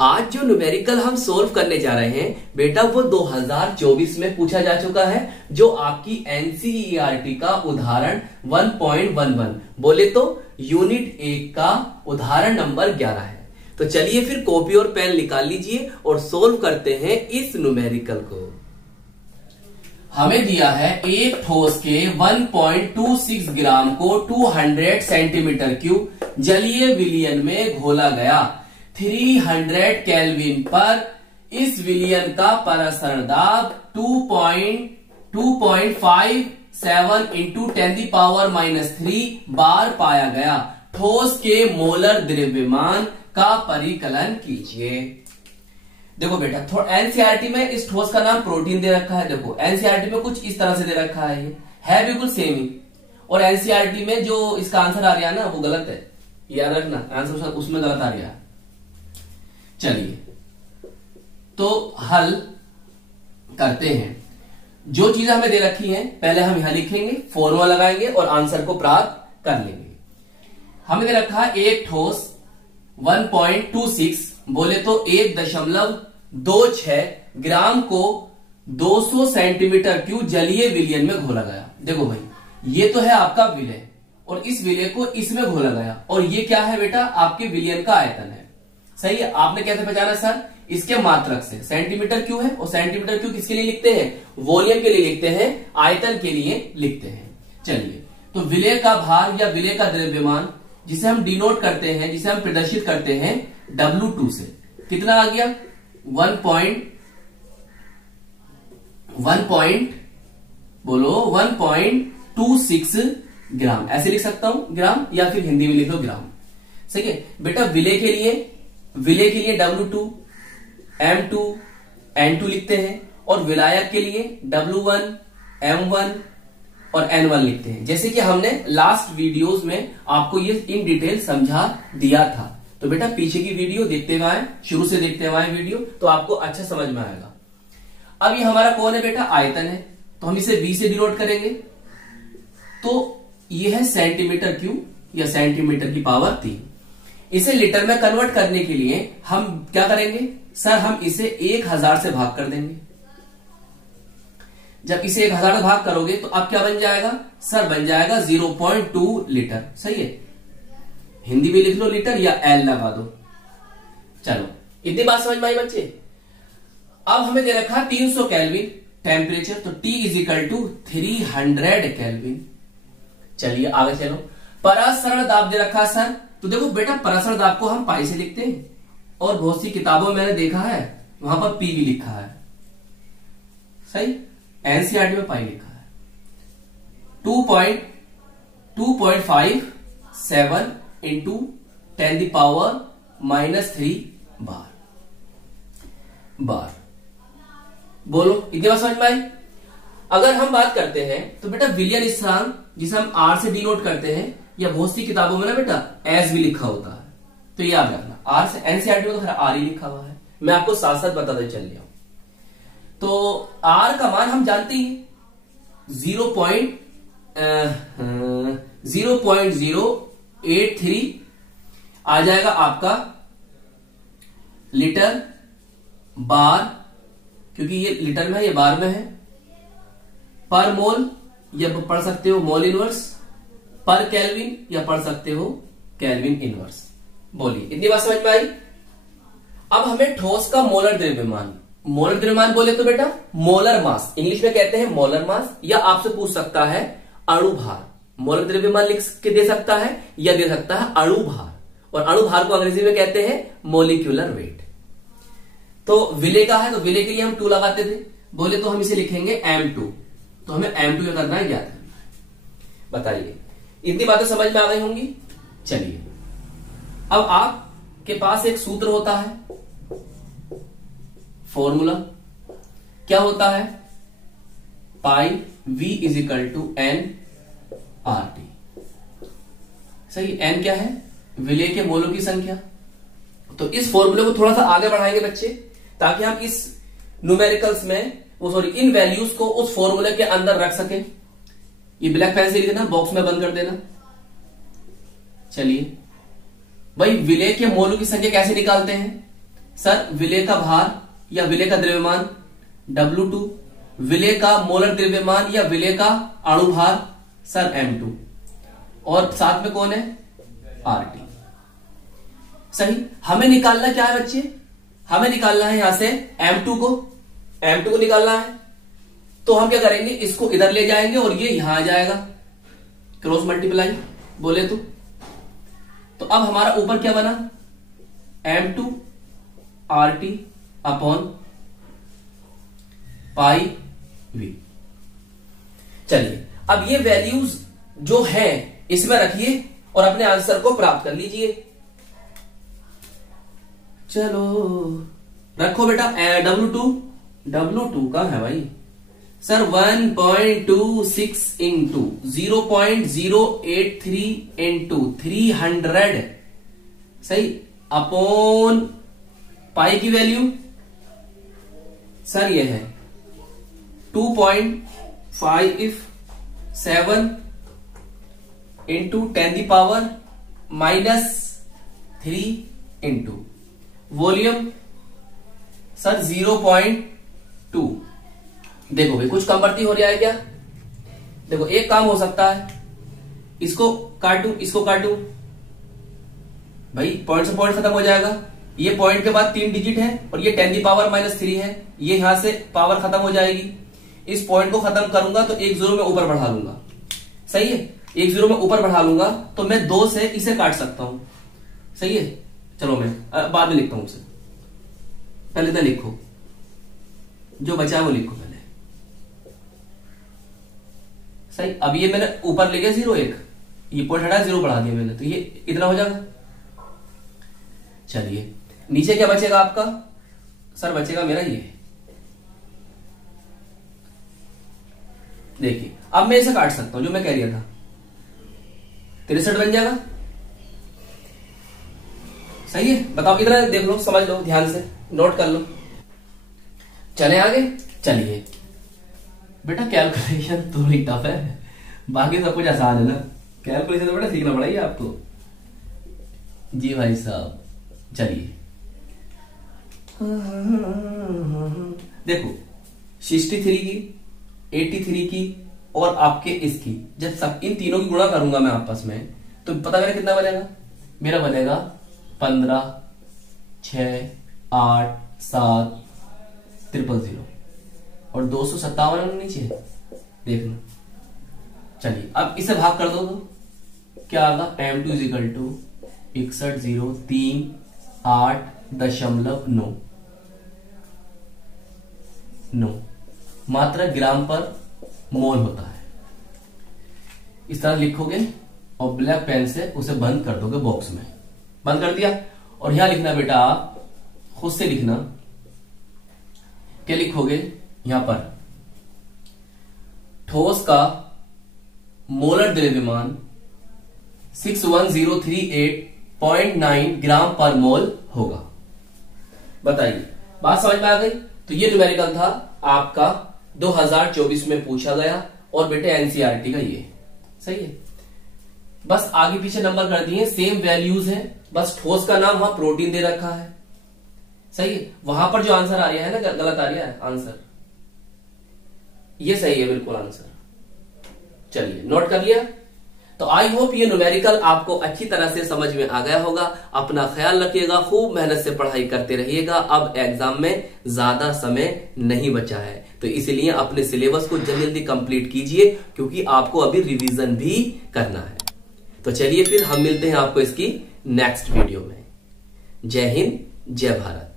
आज जो न्यूमेरिकल हम सोल्व करने जा रहे हैं बेटा वो 2024 में पूछा जा चुका है, जो आपकी एनसीईआरटी का उदाहरण 1.11 बोले तो यूनिट 1 का उदाहरण नंबर 11 है। तो चलिए फिर कॉपी और पेन निकाल लीजिए और सोल्व करते हैं इस न्यूमेरिकल को। हमें दिया है एक ठोस के 1.26 ग्राम को 200 सेंटीमीटर क्यूब जलीय विलयन में घोला गया। 300 केल्विन पर इस विलयन का परासरण दाब 2.57 इंटू 10⁻³ बार पाया गया। ठोस के मोलर द्रव्यमान का परिकलन कीजिए। देखो बेटा, थोड़ा एनसीईआरटी में इस ठोस का नाम प्रोटीन दे रखा है। देखो एनसीईआरटी में कुछ इस तरह से दे रखा है, ये है बिल्कुल सेम ही। और एनसीईआरटी में जो इसका आंसर आ रहा है ना वो गलत है, याद रखना, आंसर उसमें गलत आ रहा है। चलिए तो हल करते हैं। जो चीजें हमें दे रखी हैं पहले हम यहां लिखेंगे, फॉर्मूला लगाएंगे और आंसर को प्राप्त कर लेंगे। हमें दे रखा है एक ठोस 1.26 बोले तो 1.26 ग्राम को 200 सेंटीमीटर क्यूब जलीय विलयन में घोला गया। देखो भाई, ये तो है आपका विलय और इस विलय को इसमें घोला गया, और ये क्या है बेटा, आपके विलयन का आयतन है। सही है। आपने कैसे पहचाना सर? इसके मात्रक से। सेंटीमीटर क्यूब है और सेंटीमीटर क्यूब किसके लिए लिखते हैं? वॉल्यूम के लिए लिखते हैं, आयतन के लिए लिखते हैं। चलिए तो विलय का भार या विलय का द्रव्यमान जिसे हम डिनोट करते हैं, जिसे हम प्रदर्शित करते हैं W2 से, कितना आ गया? 1.26 ग्राम। ऐसे लिख सकता हूं ग्राम, या फिर हिंदी में लिख लो ग्राम। सही है बेटा। विलय के लिए W2, M2, N2 लिखते हैं, और विलायक के लिए W1, M1 और N1 लिखते हैं। जैसे कि हमने लास्ट वीडियोस में आपको ये इन डिटेल समझा दिया था। तो बेटा पीछे की वीडियो देखते हुए आए, शुरू से देखते हुए आए वीडियो, तो आपको अच्छा समझ में आएगा। अब ये हमारा कौन है बेटा? आयतन है। तो हम इसे V से डिनोट करेंगे। तो ये है सेंटीमीटर क्यूब या सेंटीमीटर की पावर 3। इसे लीटर में कन्वर्ट करने के लिए हम क्या करेंगे सर? हम इसे 1000 से भाग कर देंगे। जब इसे 1000 से भाग करोगे तो अब क्या बन जाएगा सर? बन जाएगा 0.2 लीटर। सही है। हिंदी में लिख लो लीटर या L लगा दो। चलो इतनी बात समझ में आई बच्चे? अब हमें दे रखा 300 केल्विन टेम्परेचर, तो T = 300 केल्विन। चलिए आगे चलो। परासरण दाब दे रखा सर। तो देखो बेटा, परासरण दाब को हम पाई से लिखते हैं, और बहुत सी किताबों में मैंने देखा है वहां पर पी भी लिखा है। सही। एनसीईआरटी में पाई लिखा है। 2.57 इंटू 10⁻³ बार। बोलो इतनी बात समझ में आई? अगर हम बात करते हैं तो बेटा विलयन स्थिरांक जिसे हम R से डिनोट करते हैं, या बहुत सी किताबों में ना बेटा एस भी लिखा होता है, तो याद रखना R से। एनसीईआरटी में तो खैर R ही लिखा हुआ है, मैं आपको साथ साथ बताते चल रहा हूं। तो R का मान हम जानते ही 0.083 आ जाएगा आपका लीटर बार, क्योंकि ये लीटर में है, ये बार में है। पर मोल या पढ़ सकते हो मोल इनवर्स, पर केल्विन या पढ़ सकते हो केल्विन इनवर्स। बोलिए इतनी बात समझ में आई? अब हमें ठोस का मोलर द्रव्यमान बोले तो बेटा मोलर मास, इंग्लिश में कहते हैं मोलर मास, या आपसे पूछ सकता है अणु भार। मोलर द्रव्यमान लिख के दे सकता है, या दे सकता है अणु भार, और अणु भार को अंग्रेजी में कहते हैं मोलिक्यूलर वेट। तो विलय का है, तो विलय के लिए हम 2 लगाते थे, बोले तो हम इसे लिखेंगे M2। तो हमें M2 क्या करना है, याद करना है। बताइए इतनी बातें समझ में आ गई होंगी? चलिए अब आपके पास एक सूत्र होता है, फॉर्मूला क्या होता है? पाई V = N/RT। सही। N क्या है? विलय के मोलों की संख्या। तो इस फॉर्मूले को थोड़ा सा आगे बढ़ाएंगे बच्चे, ताकि हम इस न्यूमेरिकल्स में इन वैल्यूज को उस फॉर्मूले के अंदर रख सके। ये ब्लैक पेन से लिख देना, बॉक्स में बंद कर देना। चलिए भाई, विलय के मोलों की संख्या कैसे निकालते हैं? सर विलेय का भार या विलेय का द्रव्यमान W2, विलेय का मोलर द्रव्यमान या विलेय का अणु भार सर M2, और साथ में कौन है RT। सही, हमें निकालना क्या है बच्चे, हमें निकालना है यहां से M2 को निकालना है। तो हम क्या करेंगे, इसको इधर ले जाएंगे और ये यहां आ जाएगा, क्रॉस मल्टीप्लाई बोले तो अब हमारा ऊपर क्या बना, M2 RT upon pi V। चलिए अब ये वैल्यूज जो है इसमें रखिए और अपने आंसर को प्राप्त कर लीजिए। चलो रखो बेटा, W2 कहां है भाई सर, 1.26 इंटू 0.083 इंटू 300 सही अपॉन पाई की वैल्यू सर ये है 2.57 इंटू 10⁻³ इंटू वॉल्यूम सर 0.2। देखो भाई कुछ कम बढ़ती हो रहा है क्या, देखो एक काम हो सकता है, इसको काटू भाई, पॉइंट से पॉइंट खत्म हो जाएगा, ये पॉइंट के बाद 3 डिजिट है और ये 10⁻³ है, ये यहां से पावर खत्म हो जाएगी। इस पॉइंट को खत्म करूंगा तो एक 0 में ऊपर बढ़ा लूंगा, सही है, एक 0 में ऊपर बढ़ा लूंगा तो मैं 2 से इसे काट सकता हूं, सही है। चलो मैं बाद में लिखता हूं उसे, पहले तो लिखो जो बचा है वो लिखो पहले, सही। अब ये मैंने ऊपर ले गया 0.1, ये पॉइंट हटा 0 बढ़ा दिया मैंने, तो ये इतना हो जाएगा। चलिए नीचे क्या बचेगा आपका सर, बचेगा मेरा ये, देखिए अब मैं इसे काट सकता हूं, जो मैं कह रहा था 63 बन जाएगा, सही है। बताओ इधर देख लो, समझ लो, ध्यान से नोट कर लो। चले आगे, चलिए बेटा कैलकुलेशन थोड़ी टफ है, बाकी सब कुछ आसान है ना, कैलकुलेशन तो बेटा सीखना पड़ेगा आपको। जी भाई साहब चलिए देखो 63 की 83 की और आपके इसकी, जब सब इन तीनों की गुणा करूंगा मैं आपस में तो पता मेरा कितना बनेगा, मेरा बनेगा 15 6 8 7 000 और 257 नीचे देख लो। चलिए अब इसे भाग कर दो तो क्या आएगा, M2 = 61,038.9 मात्रा ग्राम पर मोल होता है। इस तरह लिखोगे और ब्लैक पेन से उसे बंद कर दोगे, बॉक्स में बंद कर दिया। और यहां लिखना बेटा, आप खुद से लिखना, क्या लिखोगे यहां पर, ठोस का मोलर द्रव्यमान 61038.9 ग्राम पर मोल होगा। बताइए बात समझ में आ गई। तो ये न्यूमेरिकल था आपका 2024 में पूछा गया और बेटे एनसीईआरटी का ये, सही है। बस आगे पीछे नंबर कर दिए, सेम वैल्यूज है, बस ठोस का नाम वहां प्रोटीन दे रखा है, सही है। वहां पर जो आंसर आ रहा है ना, गलत आ रहा है आंसर, ये सही है बिल्कुल आंसर। चलिए नोट कर लिया। तो आई होप ये न्यूमेरिकल आपको अच्छी तरह से समझ में आ गया होगा। अपना ख्याल रखिएगा, खूब मेहनत से पढ़ाई करते रहिएगा। अब एग्जाम में ज्यादा समय नहीं बचा है, तो इसलिए अपने सिलेबस को जल्दी जल्दी कंप्लीट कीजिए, क्योंकि आपको अभी रिवीजन भी करना है। तो चलिए फिर हम मिलते हैं आपको इसकी नेक्स्ट वीडियो में। जय हिंद, जय भारत।